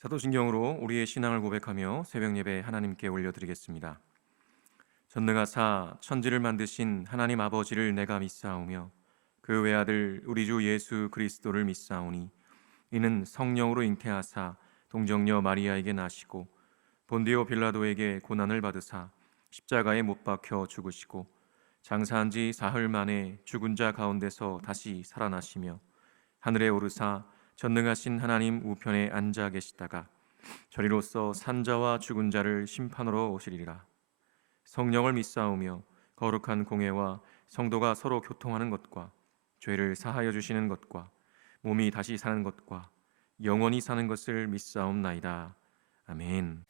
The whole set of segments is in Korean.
사도신경으로 우리의 신앙을 고백하며 새벽 예배 하나님께 올려드리겠습니다. 전능하사 천지를 만드신 하나님 아버지를 내가 믿사오며 그 외아들 우리 주 예수 그리스도를 믿사오니 이는 성령으로 잉태하사 동정녀 마리아에게 나시고 본디오 빌라도에게 고난을 받으사 십자가에 못 박혀 죽으시고 장사한 지 사흘 만에 죽은 자 가운데서 다시 살아나시며 하늘에 오르사 전능하신 하나님 우편에 앉아 계시다가 저리로서 산자와 죽은 자를 심판으로 오시리라. 성령을 믿사오며 거룩한 공회와 성도가 서로 교통하는 것과 죄를 사하여 주시는 것과 몸이 다시 사는 것과 영원히 사는 것을 믿사옵나이다. 아멘.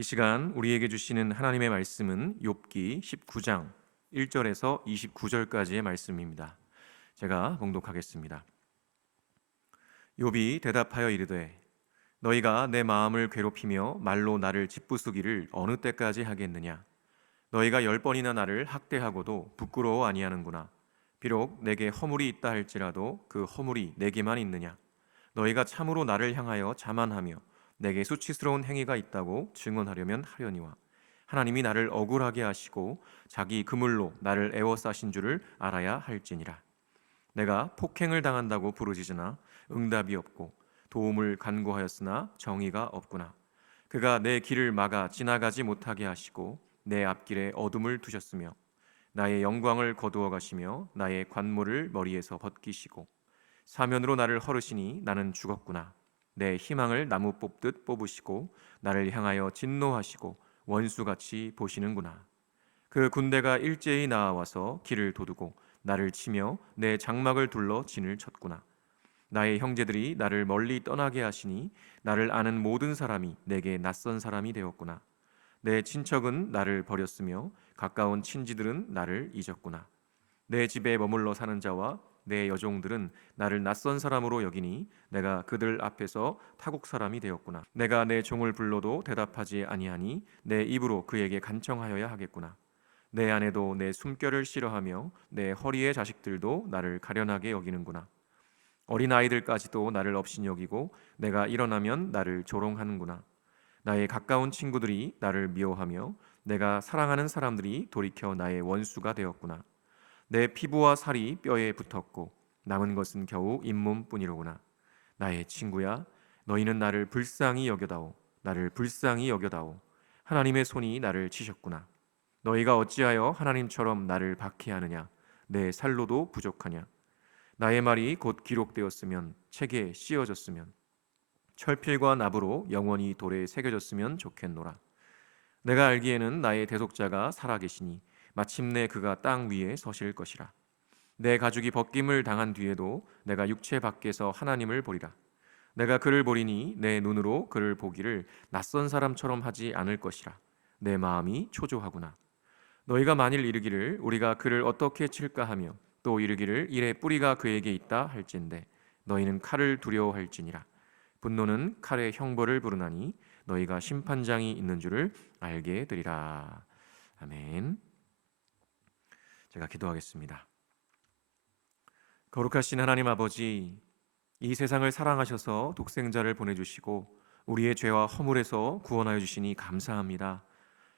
이 시간 우리에게 주시는 하나님의 말씀은 욥기 19장 1절에서 29절까지의 말씀입니다. 제가 봉독하겠습니다. 욥이 대답하여 이르되 너희가 내 마음을 괴롭히며 말로 나를 짓부수기를 어느 때까지 하겠느냐. 너희가 10번이나 나를 학대하고도 부끄러워 아니하는구나. 비록 내게 허물이 있다 할지라도 그 허물이 내게만 있느냐. 너희가 참으로 나를 향하여 자만하며 내게 수치스러운 행위가 있다고 증언하려면 하려니와 하나님이 나를 억울하게 하시고 자기 그물로 나를 에워싸신 줄을 알아야 할지니라. 내가 폭행을 당한다고 부르짖으나 응답이 없고 도움을 간구하였으나 정의가 없구나. 그가 내 길을 막아 지나가지 못하게 하시고 내 앞길에 어둠을 두셨으며 나의 영광을 거두어 가시며 나의 관모를 머리에서 벗기시고 사면으로 나를 헐으시니 나는 죽었구나. 내 희망을 나무 뽑듯 뽑으시고 나를 향하여 진노하시고 원수같이 보시는구나. 그 군대가 일제히 나와서 길을 도두고 나를 치며 내 장막을 둘러 진을 쳤구나. 나의 형제들이 나를 멀리 떠나게 하시니 나를 아는 모든 사람이 내게 낯선 사람이 되었구나. 내 친척은 나를 버렸으며 가까운 친지들은 나를 잊었구나. 내 집에 머물러 사는 자와 내 여종들은 나를 낯선 사람으로 여기니 내가 그들 앞에서 타국 사람이 되었구나. 내가 내 종을 불러도 대답하지 아니하니 내 입으로 그에게 간청하여야 하겠구나. 내 아내도 내 숨결을 싫어하며 내 허리의 자식들도 나를 가련하게 여기는구나. 어린 아이들까지도 나를 업신 여기고 내가 일어나면 나를 조롱하는구나. 나의 가까운 친구들이 나를 미워하며 내가 사랑하는 사람들이 돌이켜 나의 원수가 되었구나. 내 피부와 살이 뼈에 붙었고 남은 것은 겨우 잇몸뿐이로구나. 나의 친구야, 너희는 나를 불쌍히 여겨다오. 나를 불쌍히 여겨다오. 하나님의 손이 나를 치셨구나. 너희가 어찌하여 하나님처럼 나를 박해하느냐? 내 살로도 부족하냐? 나의 말이 곧 기록되었으면 책에 씌어졌으면 철필과 납으로 영원히 돌에 새겨졌으면 좋겠노라. 내가 알기에는 나의 대속자가 살아계시니 마침내 그가 땅 위에 서실 것이라. 내 가죽이 벗김을 당한 뒤에도 내가 육체 밖에서 하나님을 보리라. 내가 그를 보리니 내 눈으로 그를 보기를 낯선 사람처럼 하지 않을 것이라. 내 마음이 초조하구나. 너희가 만일 이르기를 우리가 그를 어떻게 칠까 하며 또 이르기를 이래 뿌리가 그에게 있다 할진대 너희는 칼을 두려워할지니라. 분노는 칼의 형벌을 부르나니 너희가 심판장이 있는 줄을 알게 되리라. 아멘. 제가 기도하겠습니다. 거룩하신 하나님 아버지, 이 세상을 사랑하셔서 독생자를 보내주시고 우리의 죄와 허물에서 구원하여 주시니 감사합니다.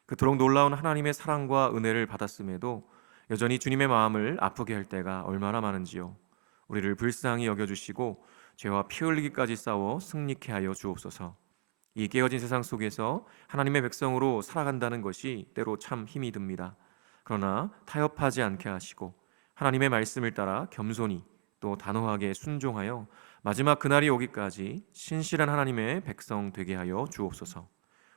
그토록 놀라운 하나님의 사랑과 은혜를 받았음에도 여전히 주님의 마음을 아프게 할 때가 얼마나 많은지요. 우리를 불쌍히 여겨주시고 죄와 피 흘리기까지 싸워 승리케 하여 주옵소서. 이 깨어진 세상 속에서 하나님의 백성으로 살아간다는 것이 때로 참 힘이 듭니다. 그러나 타협하지 않게 하시고 하나님의 말씀을 따라 겸손히 또 단호하게 순종하여 마지막 그날이 오기까지 신실한 하나님의 백성 되게 하여 주옵소서.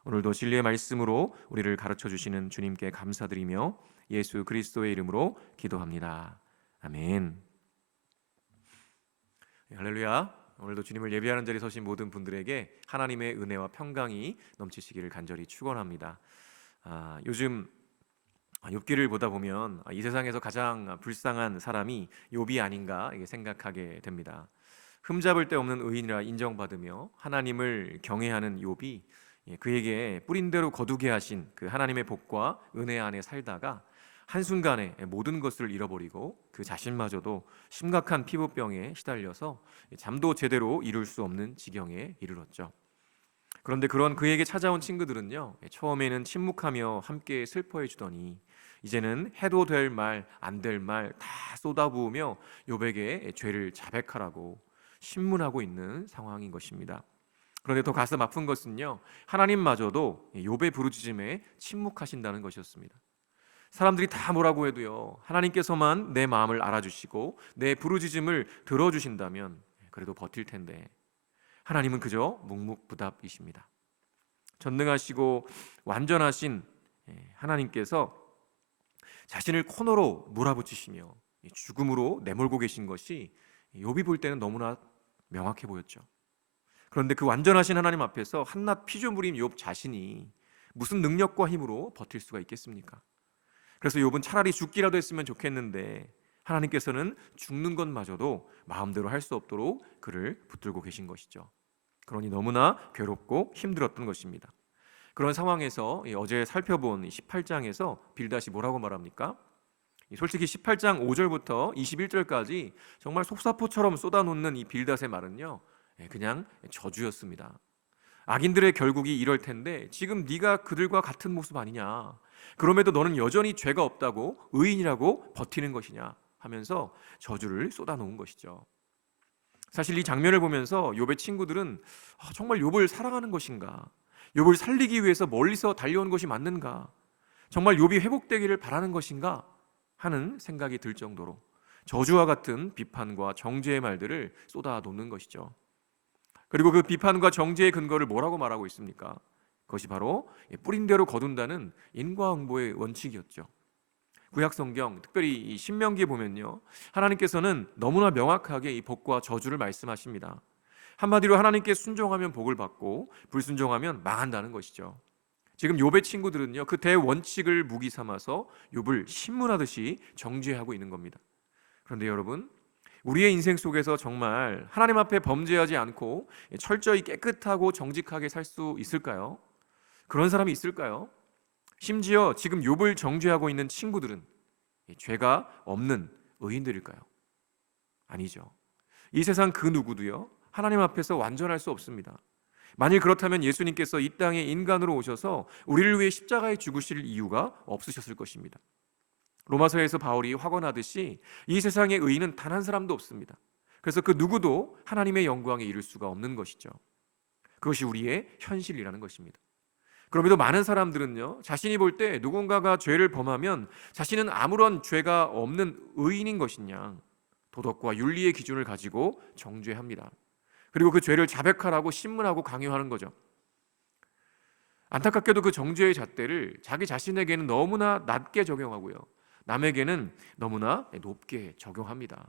오늘도 진리의 말씀으로 우리를 가르쳐 주시는 주님께 감사드리며 예수 그리스도의 이름으로 기도합니다. 아멘. 할렐루야. 오늘도 주님을 예배하는 자리에 서신 모든 분들에게 하나님의 은혜와 평강이 넘치시기를 간절히 축원합니다. 요즘 욥기를 보다 보면 이 세상에서 가장 불쌍한 사람이 욥이 아닌가 생각하게 됩니다. 흠잡을 데 없는 의인이라 인정받으며 하나님을 경외하는 욥이 그에게 뿌린 대로 거두게 하신 그 하나님의 복과 은혜 안에 살다가 한순간에 모든 것을 잃어버리고 그 자신마저도 심각한 피부병에 시달려서 잠도 제대로 이룰 수 없는 지경에 이르렀죠. 그런데 그런 그에게 찾아온 친구들은요, 처음에는 침묵하며 함께 슬퍼해 주더니 이제는 해도 될 말, 안 될 말 다 쏟아부으며 욥에게 죄를 자백하라고 신문하고 있는 상황인 것입니다. 그런데 더 가슴 아픈 것은요, 하나님마저도 욥의 부르짖음에 침묵하신다는 것이었습니다. 사람들이 다 뭐라고 해도요, 하나님께서만 내 마음을 알아주시고 내 부르짖음을 들어주신다면 그래도 버틸 텐데 하나님은 그저 묵묵부답이십니다. 전능하시고 완전하신 하나님께서 자신을 코너로 몰아붙이시며 죽음으로 내몰고 계신 것이 욥이 볼 때는 너무나 명확해 보였죠. 그런데 그 완전하신 하나님 앞에서 한낱 피조물인 욥 자신이 무슨 능력과 힘으로 버틸 수가 있겠습니까? 그래서 욥은 차라리 죽기라도 했으면 좋겠는데 하나님께서는 죽는 것마저도 마음대로 할 수 없도록 그를 붙들고 계신 것이죠. 그러니 너무나 괴롭고 힘들었던 것입니다. 그런 상황에서 어제 살펴본 18장에서 빌닷이 뭐라고 말합니까? 솔직히 18장 5절부터 21절까지 정말 속사포처럼 쏟아놓는 이 빌닷의 말은요, 그냥 저주였습니다. 악인들의 결국이 이럴 텐데 지금 네가 그들과 같은 모습 아니냐, 그럼에도 너는 여전히 죄가 없다고 의인이라고 버티는 것이냐 하면서 저주를 쏟아놓은 것이죠. 사실 이 장면을 보면서 욥의 친구들은 정말 욥을 사랑하는 것인가, 욥을 살리기 위해서 멀리서 달려온 것이 맞는가, 정말 욥이 회복되기를 바라는 것인가 하는 생각이 들 정도로 저주와 같은 비판과 정죄의 말들을 쏟아놓는 것이죠. 그리고 그 비판과 정죄의 근거를 뭐라고 말하고 있습니까? 그것이 바로 뿌린 대로 거둔다는 인과응보의 원칙이었죠. 구약성경, 특별히 이 신명기에 보면요, 하나님께서는 너무나 명확하게 이 복과 저주를 말씀하십니다. 한마디로 하나님께 순종하면 복을 받고 불순종하면 망한다는 것이죠. 지금 욥의 친구들은요, 그 대원칙을 무기 삼아서 욥을 신문하듯이 정죄하고 있는 겁니다. 그런데 여러분, 우리의 인생 속에서 정말 하나님 앞에 범죄하지 않고 철저히 깨끗하고 정직하게 살 수 있을까요? 그런 사람이 있을까요? 심지어 지금 욥을 정죄하고 있는 친구들은 죄가 없는 의인들일까요? 아니죠. 이 세상 그 누구도요, 하나님 앞에서 완전할 수 없습니다. 만일 그렇다면 예수님께서 이 땅에 인간으로 오셔서 우리를 위해 십자가에 죽으실 이유가 없으셨을 것입니다. 로마서에서 바울이 확언하듯이 이 세상에 의인은 단 한 사람도 없습니다. 그래서 그 누구도 하나님의 영광에 이를 수가 없는 것이죠. 그것이 우리의 현실이라는 것입니다. 그럼에도 많은 사람들은요, 자신이 볼 때 누군가가 죄를 범하면 자신은 아무런 죄가 없는 의인인 것이냐, 도덕과 윤리의 기준을 가지고 정죄합니다. 그리고 그 죄를 자백하라고 신문하고 강요하는 거죠. 안타깝게도 그 정죄의 잣대를 자기 자신에게는 너무나 낮게 적용하고요, 남에게는 너무나 높게 적용합니다.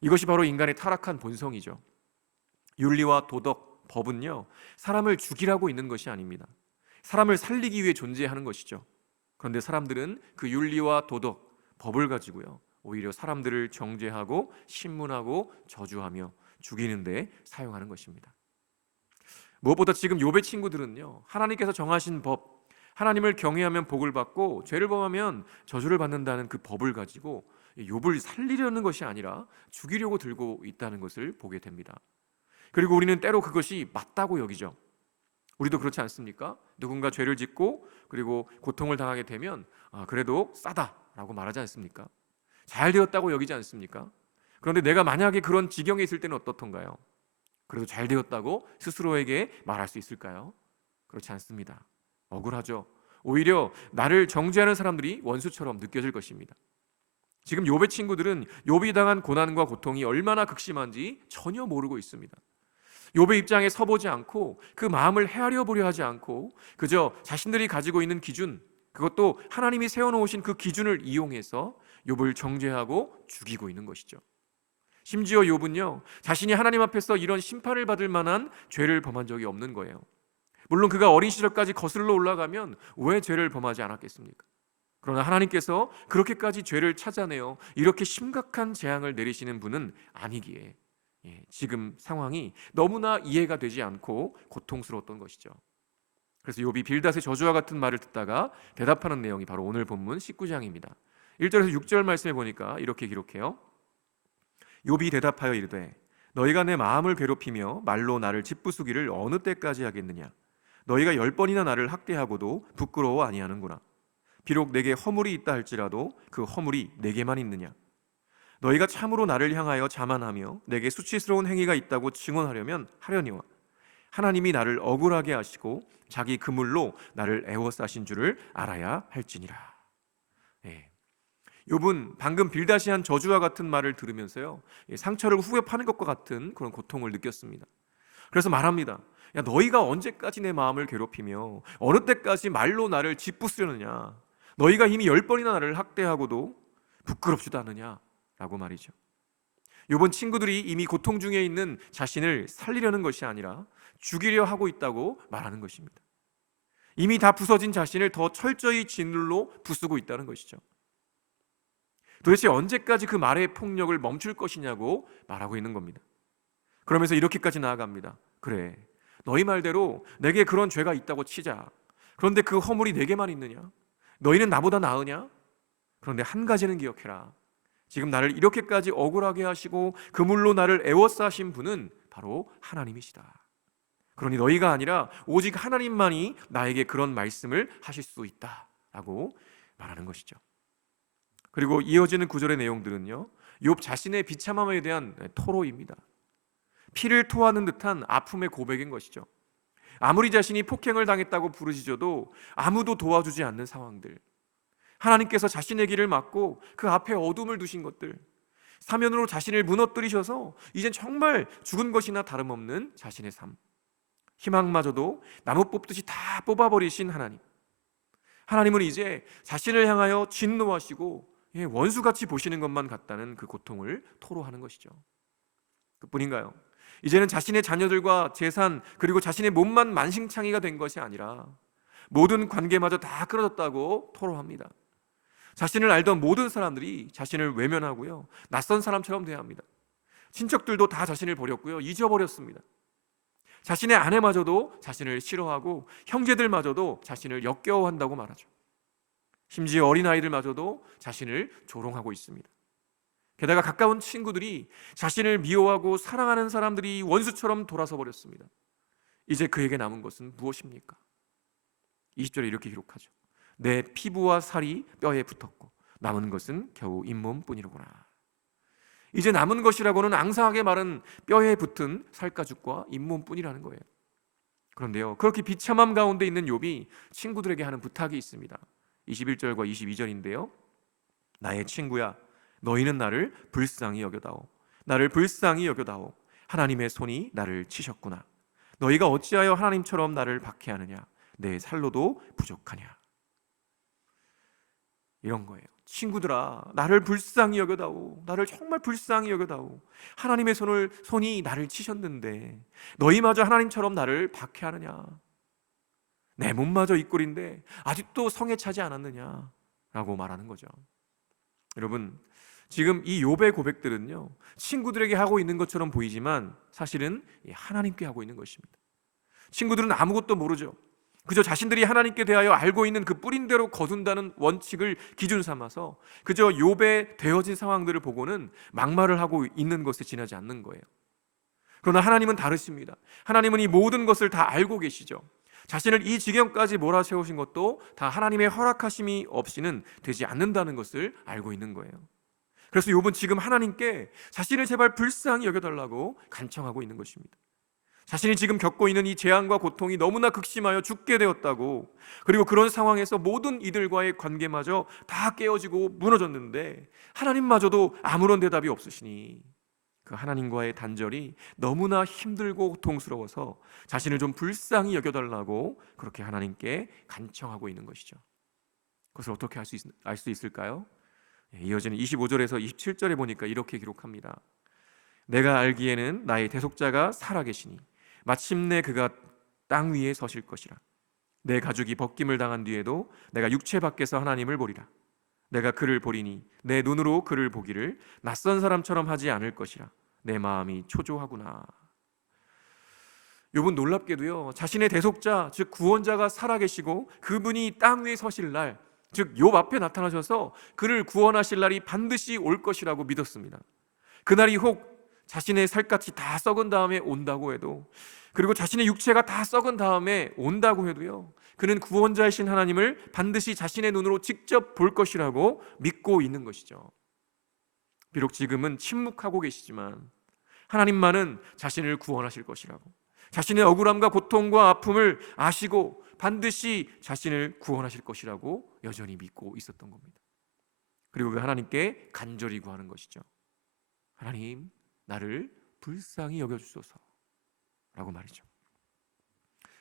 이것이 바로 인간의 타락한 본성이죠. 윤리와 도덕, 법은요, 사람을 죽이라고 있는 것이 아닙니다. 사람을 살리기 위해 존재하는 것이죠. 그런데 사람들은 그 윤리와 도덕, 법을 가지고요, 오히려 사람들을 정죄하고 신문하고 저주하며 죽이는 데 사용하는 것입니다. 무엇보다 지금 욥의 친구들은요, 하나님께서 정하신 법, 하나님을 경외하면 복을 받고 죄를 범하면 저주를 받는다는 그 법을 가지고 욥을 살리려는 것이 아니라 죽이려고 들고 있다는 것을 보게 됩니다. 그리고 우리는 때로 그것이 맞다고 여기죠. 우리도 그렇지 않습니까? 누군가 죄를 짓고 그리고 고통을 당하게 되면 그래도 싸다라고 말하지 않습니까? 잘 되었다고 여기지 않습니까? 그런데 내가 만약에 그런 지경에 있을 때는 어떻던가요? 그래도 잘 되었다고 스스로에게 말할 수 있을까요? 그렇지 않습니다. 억울하죠. 오히려 나를 정죄하는 사람들이 원수처럼 느껴질 것입니다. 지금 욥의 친구들은 욥이 당한 고난과 고통이 얼마나 극심한지 전혀 모르고 있습니다. 욥의 입장에 서보지 않고 그 마음을 헤아려 보려 하지 않고 그저 자신들이 가지고 있는 기준, 그것도 하나님이 세워놓으신 그 기준을 이용해서 욥을 정죄하고 죽이고 있는 것이죠. 심지어 욥은요, 자신이 하나님 앞에서 이런 심판을 받을 만한 죄를 범한 적이 없는 거예요. 물론 그가 어린 시절까지 거슬러 올라가면 왜 죄를 범하지 않았겠습니까? 그러나 하나님께서 그렇게까지 죄를 찾아내어 이렇게 심각한 재앙을 내리시는 분은 아니기에 지금 상황이 너무나 이해가 되지 않고 고통스러웠던 것이죠. 그래서 욥이 빌닷의 저주와 같은 말을 듣다가 대답하는 내용이 바로 오늘 본문 19장입니다. 1절에서 6절 말씀에 보니까 이렇게 기록해요. 욥이 대답하여 이르되 너희가 내 마음을 괴롭히며 말로 나를 짓부수기를 어느 때까지 하겠느냐. 너희가 10번이나 나를 학대하고도 부끄러워 아니하는구나. 비록 내게 허물이 있다 할지라도 그 허물이 내게만 있느냐. 너희가 참으로 나를 향하여 자만하며 내게 수치스러운 행위가 있다고 증언하려면 하려니와 하나님이 나를 억울하게 하시고 자기 그물로 나를 애워싸신 줄을 알아야 할지니라. 욥은 방금 빌닷이 한 저주와 같은 말을 들으면서요, 상처를 후벼 파는 것과 같은 그런 고통을 느꼈습니다. 그래서 말합니다. 야, 너희가 언제까지 내 마음을 괴롭히며 어느 때까지 말로 나를 짓부수려느냐. 너희가 이미 10번이나 나를 학대하고도 부끄럽지도 않느냐 라고 말이죠. 욥은 친구들이 이미 고통 중에 있는 자신을 살리려는 것이 아니라 죽이려 하고 있다고 말하는 것입니다. 이미 다 부서진 자신을 더 철저히 진울로 부수고 있다는 것이죠. 도대체 언제까지 그 말의 폭력을 멈출 것이냐고 말하고 있는 겁니다. 그러면서 이렇게까지 나아갑니다. 그래, 너희 말대로 내게 그런 죄가 있다고 치자. 그런데 그 허물이 내게만 있느냐? 너희는 나보다 나으냐? 그런데 한 가지는 기억해라. 지금 나를 이렇게까지 억울하게 하시고 그물로 나를 애워싸신 분은 바로 하나님이시다. 그러니 너희가 아니라 오직 하나님만이 나에게 그런 말씀을 하실 수 있다라고 말하는 것이죠. 그리고 이어지는 구절의 내용들은요, 욥 자신의 비참함에 대한 토로입니다. 피를 토하는 듯한 아픔의 고백인 것이죠. 아무리 자신이 폭행을 당했다고 부르짖어도 아무도 도와주지 않는 상황들, 하나님께서 자신의 길을 막고 그 앞에 어둠을 두신 것들, 사면으로 자신을 무너뜨리셔서 이젠 정말 죽은 것이나 다름없는 자신의 삶, 희망마저도 나무 뽑듯이 다 뽑아버리신 하나님. 하나님은 이제 자신을 향하여 진노하시고 원수같이 보시는 것만 같다는 그 고통을 토로하는 것이죠. 그뿐인가요? 이제는 자신의 자녀들과 재산 그리고 자신의 몸만 만신창이가 된 것이 아니라 모든 관계마저 다 끊어졌다고 토로합니다. 자신을 알던 모든 사람들이 자신을 외면하고요, 낯선 사람처럼 대합니다. 친척들도 다 자신을 버렸고요, 잊어버렸습니다. 자신의 아내마저도 자신을 싫어하고 형제들마저도 자신을 역겨워한다고 말하죠. 심지어 어린아이들마저도 자신을 조롱하고 있습니다. 게다가 가까운 친구들이 자신을 미워하고 사랑하는 사람들이 원수처럼 돌아서 버렸습니다. 이제 그에게 남은 것은 무엇입니까? 20절에 이렇게 기록하죠. 내 피부와 살이 뼈에 붙었고 남은 것은 겨우 잇몸뿐이로구나. 이제 남은 것이라고는 앙상하게 마른 뼈에 붙은 살가죽과 잇몸뿐이라는 거예요. 그런데요, 그렇게 비참함 가운데 있는 욥이 친구들에게 하는 부탁이 있습니다. 21절과 22절인데요. 나의 친구야, 너희는 나를 불쌍히 여겨다오. 나를 불쌍히 여겨다오. 하나님의 손이 나를 치셨구나. 너희가 어찌하여 하나님처럼 나를 박해하느냐. 내 살로도 부족하냐. 이런 거예요. 친구들아, 나를 불쌍히 여겨다오. 나를 정말 불쌍히 여겨다오. 하나님의 손이 나를 치셨는데 너희마저 하나님처럼 나를 박해하느냐. 내 몸마저 이 꼴인데 아직도 성에 차지 않았느냐 라고 말하는 거죠. 여러분, 지금 이 욥의 고백들은요, 친구들에게 하고 있는 것처럼 보이지만 사실은 하나님께 하고 있는 것입니다. 친구들은 아무것도 모르죠. 그저 자신들이 하나님께 대하여 알고 있는 그 뿌린 대로 거둔다는 원칙을 기준 삼아서 그저 욥의 되어진 상황들을 보고는 막말을 하고 있는 것에 지나지 않는 거예요. 그러나 하나님은 다르십니다. 하나님은 이 모든 것을 다 알고 계시죠. 자신을 이 지경까지 몰아세우신 것도 다 하나님의 허락하심이 없이는 되지 않는다는 것을 알고 있는 거예요. 그래서 욥은 지금 하나님께 자신을 제발 불쌍히 여겨달라고 간청하고 있는 것입니다. 자신이 지금 겪고 있는 이 재앙과 고통이 너무나 극심하여 죽게 되었다고, 그리고 그런 상황에서 모든 이들과의 관계마저 다 깨어지고 무너졌는데 하나님마저도 아무런 대답이 없으시니 그 하나님과의 단절이 너무나 힘들고 고통스러워서 자신을 좀 불쌍히 여겨달라고 그렇게 하나님께 간청하고 있는 것이죠. 그것을 어떻게 알 수 있을까요? 이어지는 25절에서 27절에 보니까 이렇게 기록합니다. 내가 알기에는 나의 대속자가 살아계시니 마침내 그가 땅 위에 서실 것이라. 내 가죽이 벗김을 당한 뒤에도 내가 육체 밖에서 하나님을 보리라. 내가 그를 보리니 내 눈으로 그를 보기를 낯선 사람처럼 하지 않을 것이라. 내 마음이 초조하구나. 욥은 놀랍게도요, 자신의 대속자 즉 구원자가 살아계시고 그분이 땅 위에 서실 날, 즉 욥 앞에 나타나셔서 그를 구원하실 날이 반드시 올 것이라고 믿었습니다. 그날이 혹 자신의 살갗이 다 썩은 다음에 온다고 해도, 그리고 자신의 육체가 다 썩은 다음에 온다고 해도요, 그는 구원자이신 하나님을 반드시 자신의 눈으로 직접 볼 것이라고 믿고 있는 것이죠. 비록 지금은 침묵하고 계시지만 하나님만은 자신을 구원하실 것이라고, 자신의 억울함과 고통과 아픔을 아시고 반드시 자신을 구원하실 것이라고 여전히 믿고 있었던 겁니다. 그리고 그 하나님께 간절히 구하는 것이죠. 하나님, 나를 불쌍히 여겨주소서 라고 말이죠.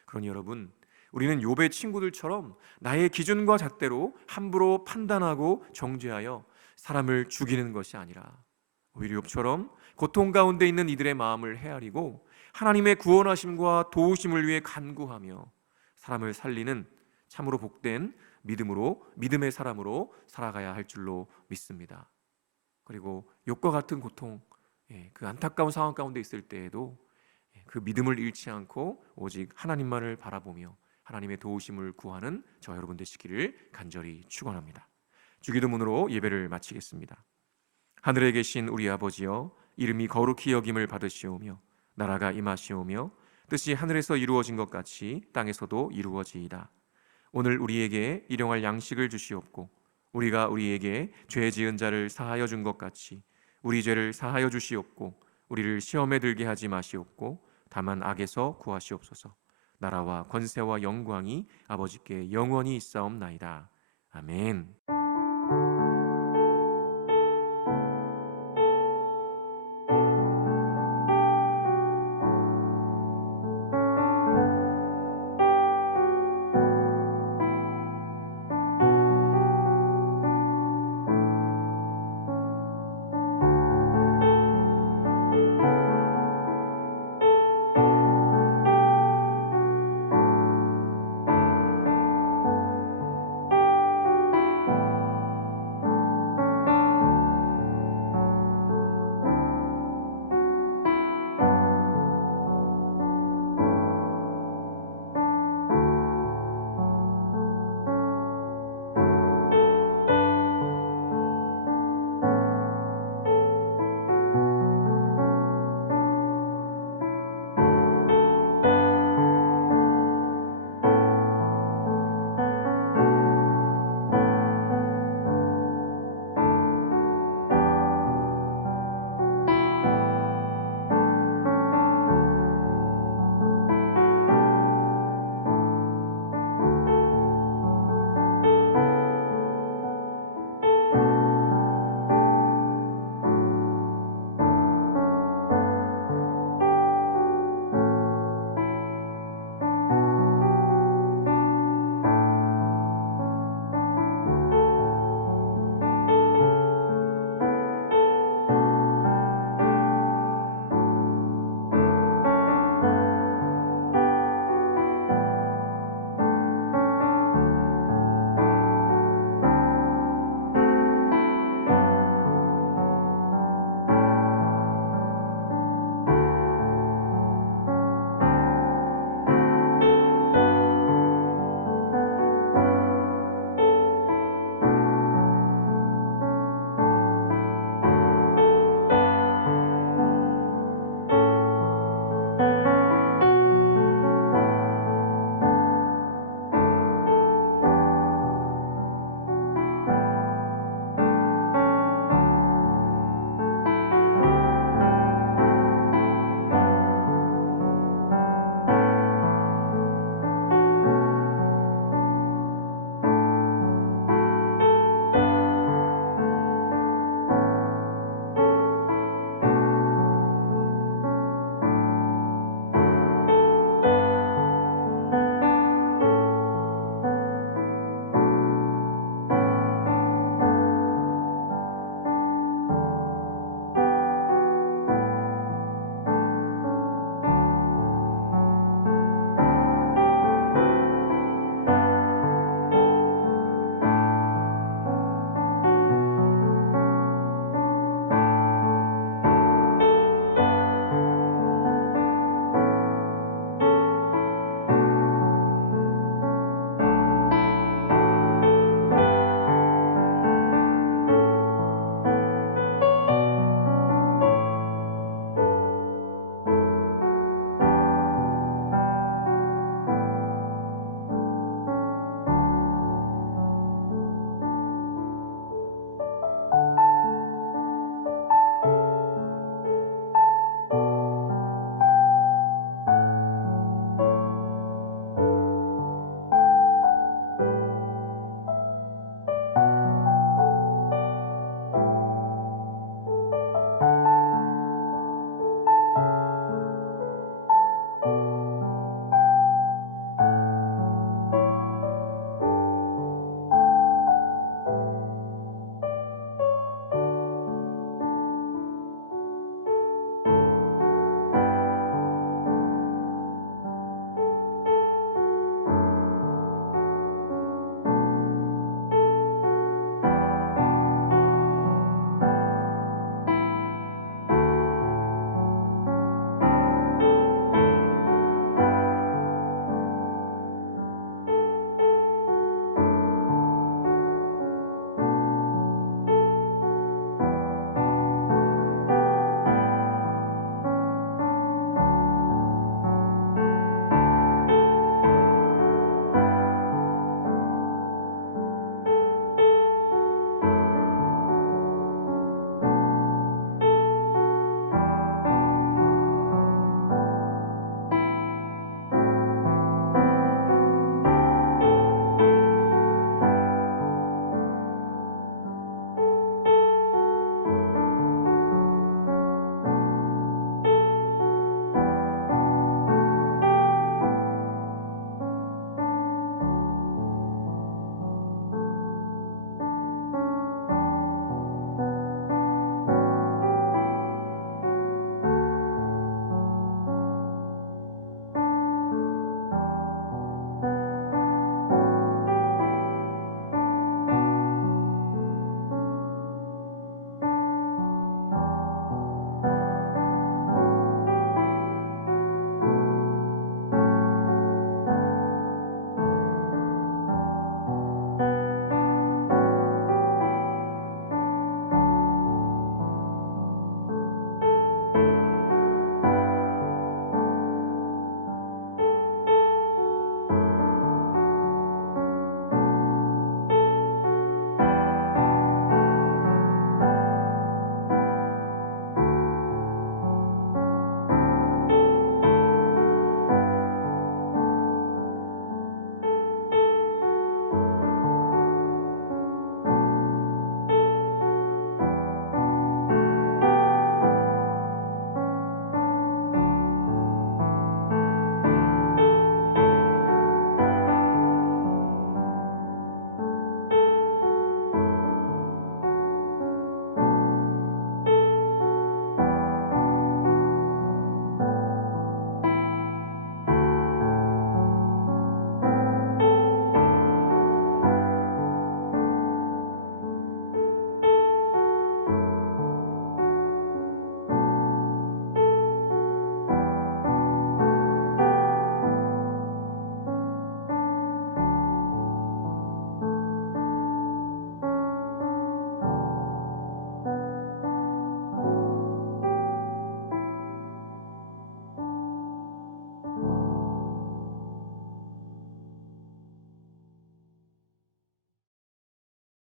그러니 여러분, 우리는 욥의 친구들처럼 나의 기준과 잣대로 함부로 판단하고 정죄하여 사람을 죽이는 것이 아니라 오히려 욥처럼 고통 가운데 있는 이들의 마음을 헤아리고 하나님의 구원하심과 도우심을 위해 간구하며 사람을 살리는 참으로 복된 믿음의 사람으로 살아가야 할 줄로 믿습니다. 그리고 욥과 같은 고통, 그 안타까운 상황 가운데 있을 때에도 그 믿음을 잃지 않고 오직 하나님만을 바라보며 하나님의 도우심을 구하는 저 여러분 되시기를 간절히 축원합니다. 주기도문으로 예배를 마치겠습니다. 하늘에 계신 우리 아버지여, 이름이 거룩히 여김을 받으시오며 나라가 임하시오며 뜻이 하늘에서 이루어진 것 같이 땅에서도 이루어지이다. 오늘 우리에게 일용할 양식을 주시옵고 우리가 우리에게 죄 지은 자를 사하여 준 것 같이 우리 죄를 사하여 주시옵고 우리를 시험에 들게 하지 마시옵고 다만 악에서 구하시옵소서. 나라와 권세와 영광이 아버지께 영원히 있사옵나이다. 아멘.